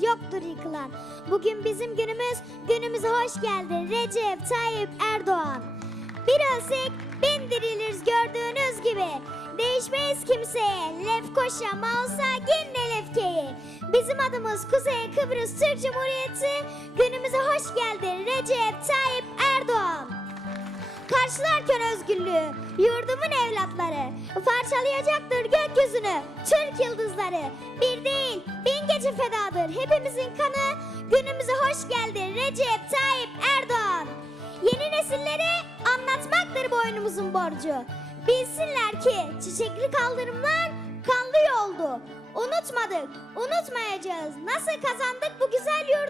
Cumhurbaşkanımızdan. Bugün bizim günümüz, günümüze hoş geldin Recep Tayyip Erdoğan. Bir ölsek bin diriliriz gördüğünüz gibi. Değişmeyiz kimseye. Lefkoşa, Mausa, Ginne Lefke'yi. Bizim adımız Kuzey Kıbrıs Türk Cumhuriyeti. Günümüze hoş geldin Recep Tayyip Erdoğan. Karşılarken özgürlüğü, yurdumun evlatları, parçalayacaktır gökyüzünü, Türk yıldızları. Bir değil, gece fedadır hepimizin kanı. Günümüze hoş geldin Recep Tayyip Erdoğan. Yeni nesillere anlatmaktır boynumuzun borcu. Bilsinler ki çiçekli kaldırımlar kanlı yoldu. Unutmadık, unutmayacağız. Nasıl kazandık bu güzel yurdu?